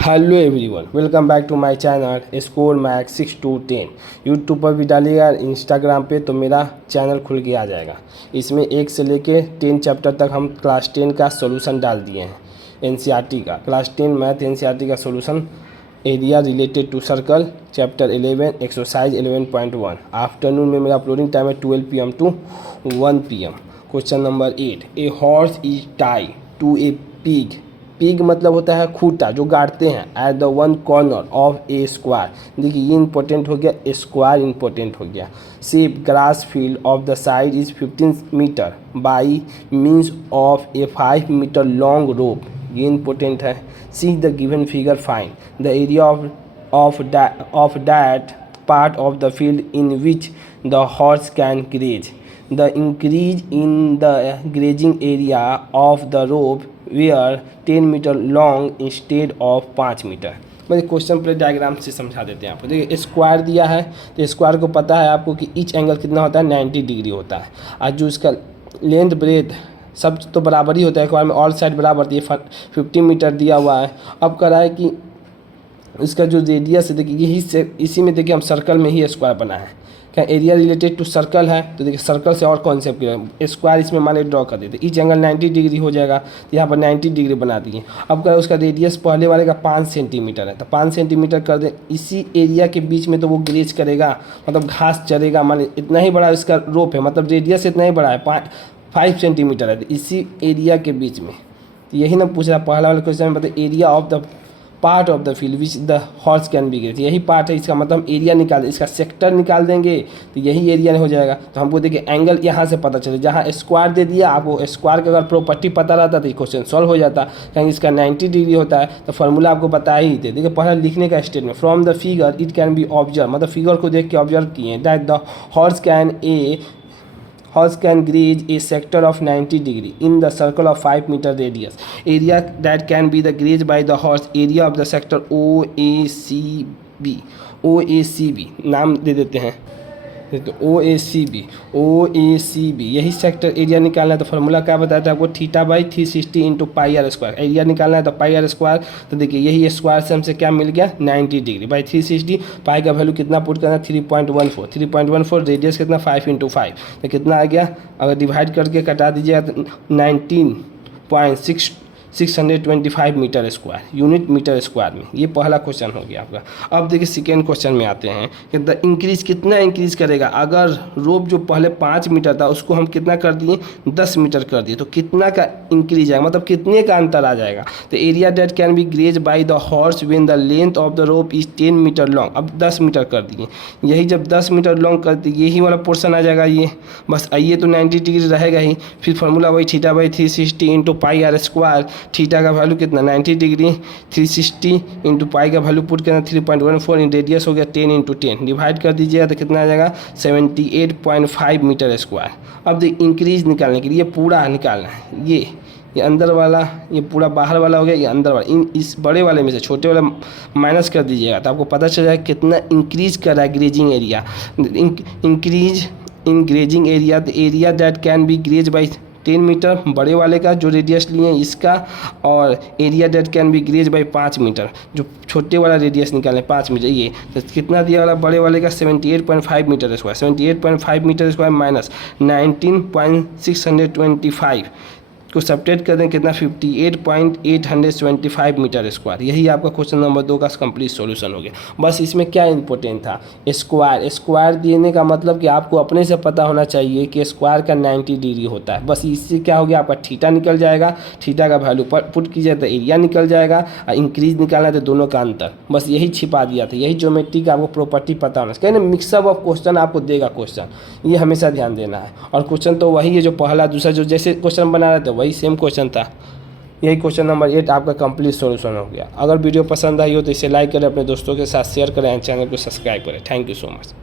Hello everyone, welcome back to my channel score max 6 to 10। YouTube पर भी डालिएगा, Instagram पे तो मेरा चैनल खुल के आ जाएगा। इसमें 1 से लेके 10 चैप्टर तक हम क्लास 10 का सॉल्यूशन डाल दिए हैं। एनसीईआरटी का क्लास 10 मैथ एनसीईआरटी का solution, area related to circle, chapter 11, exercise 11.1। Afternoon में मेरा अपलोडिंग टाइम है 12 PM to 1 PM। Question number 8, a horse is tie to a pig. Pig मतलब होता है खूंटा जो गाड़ते हैं। At the one corner of a square. देखिए ये इंपॉर्टेंट हो गया, स्क्वायर इंपॉर्टेंट हो गया। Shape grass field of the side is 15 metre by means of a 5 metre long rope. ये इंपॉर्टेंट है। See the given figure, find the area of that part of the field in which the horse can graze. The increase in the grazing area of the rope were 10 metre long instead of 5 metre. मतलब question प्ले diagram से समझा देते हैं आपको। देखिए square दिया है तो स्क्वायर को पता है आपको कि ईच एंगल कितना होता है, 90 डिग्री होता है। और जो इसका लेंथ ब्रेथ सब तो बराबर ही होता है, स्क्वायर में ऑल साइड बराबर दिए 50 मीटर दिया हुआ है। अब कह रहा है कि इसका जो रेडियस है, देखिए यही से इसी में देखिए हम सर्कल में ही स्क्वायर बना है। क्या एरिया रिलेटेड टू सर्कल है तो देखिए सर्कल से और कॉन्सेप्ट किया, स्क्वायर इसमें मान ड्रॉ कर देते, ईच एंगल 90 डिग्री हो जाएगा तो यहाँ पर 90 डिग्री बना दिए। अब क्या उसका रेडियस पहले वाले का 5 सेंटीमीटर है तो 5 सेंटीमीटर कर दें। इसी एरिया के बीच में तो वो ग्रेज करेगा, मतलब घास चरेगा। मान इतना ही बड़ा इसका रोप है, मतलब रेडियस इतना ही बड़ा है, 5 सेंटीमीटर है तो इसी एरिया के बीच में। तो यही ना पूछ रहा पहला वाला क्वेश्चन में, मतलब area of the part of the field which the horse can be graze. यही पार्ट है, इसका मतलब एरिया निकाल, इसका सेक्टर निकाल देंगे तो यही एरिया हो जाएगा। तो हमको देखिए एंगल यहाँ से पता चले, जहाँ स्क्वायर दे दिया आपको, स्क्वायर का अगर प्रॉपर्टी पता रहता तो क्वेश्चन सॉल्व हो जाता। कहीं इसका 90 डिग्री होता है तो फार्मूला आपको बता ही थे। देखिए पहले लिखने का statement, from the figure it can be observe, मतलब फिगर को देख के ऑब्जर्व किए that the horse can graze a sector of 90 degree in the circle of 5 meter radius. Area that can be the grazed by the horse, area of the sector OACB। OACB नाम दे देते हैं तो OACB यही sector area निकालना है। तो formula क्या बताया था आपको, θ/360 into pi r square. Area निकालना है तो पाई आर स्क्वायर, तो देखिए यही स्क्वायर से हमसे क्या मिल गया, 90 डिग्री बाई 360। पाई का वैल्यू कितना पुट करना, 3.14 रेडियस कितना 5 इंटू 5 तो कितना आ गया, अगर डिवाइड करके कटा दीजिएगा तो 19.625 metre square, unit metre square में। ये पहला क्वेश्चन हो गया आपका। अब देखिए सेकेंड क्वेश्चन में आते हैं कि द इंक्रीज कितना इंक्रीज करेगा। अगर रोप जो पहले 5 मीटर था उसको हम कितना कर दिए, 10 मीटर कर दिए, तो कितना का इंक्रीज आएगा, मतलब कितने का अंतर आ जाएगा। तो area that can be graze by the horse when the length of the rope is 10 metre long. अब 10 मीटर कर दिए, यही जब 10 मीटर लॉन्ग कर दिए यही वाला पोर्सन आ जाएगा ये, बस आइए तो 90 डिग्री रहेगा ही। फिर फार्मूला वही θ/360 into pi r square. Theta का वैल्यू कितना 90 डिग्री, 360 इंटू पाई का वैल्यू पुट करना 3.14 इन रेडियस हो गया 10 इंटू 10 डिवाइड कर दीजिएगा तो कितना आ जाएगा 78.5 मीटर स्क्वायर। अब देख इंक्रीज निकालने के लिए पूरा निकालना है, ये अंदर वाला, ये पूरा बाहर वाला हो गया, ये अंदर वाला। इस बड़े वाले में से छोटे वाला माइनस कर दीजिएगा तो आपको पता चल जाएगा कितना इंक्रीज कर रहा है grazing area. Increase in grazing area, the area that can be graze by 10 metre बड़े वाले का जो रेडियस लिए हैं इसका, और area that can be graze by 5 metre जो छोटे वाला रेडियस निकालें 5 मीटर। ये तो कितना दिया वाला बड़े वाले का 78.5 metre square, 78.5 metre square minus 19.625 को सब्ट्रैक्ट कर दें कितना 58.875 मीटर स्क्वायर। यही आपका क्वेश्चन नंबर 2 का कंप्लीट सॉल्यूशन हो गया। बस इसमें क्या इंपॉर्टेंट था, स्क्वायर देने का मतलब कि आपको अपने से पता होना चाहिए कि स्क्वायर का 90 डिग्री होता है। बस इससे क्या हो गया, आपका थीटा निकल जाएगा, थीटा का वैल्यू पुट कीजिए तो एरिया निकल जाएगा, और इंक्रीज निकालना है तो दोनों का अंतर, बस यही छिपा दिया था। यही ज्योमेट्री का आपको प्रॉपर्टी पता होना चाहिए, मिक्सअप ऑफ क्वेश्चन आपको देगा क्वेश्चन, ये हमेशा ध्यान देना है। और क्वेश्चन तो वही है जो पहला दूसरा जो जैसे क्वेश्चन बना रहे थे वही सेम क्वेश्चन था। यही क्वेश्चन नंबर 8 आपका कंप्लीट सॉल्यूशन हो गया। अगर वीडियो पसंद आई हो तो इसे लाइक करें, अपने दोस्तों के साथ शेयर करें, चैनल को सब्सक्राइब करें। Thank you so much.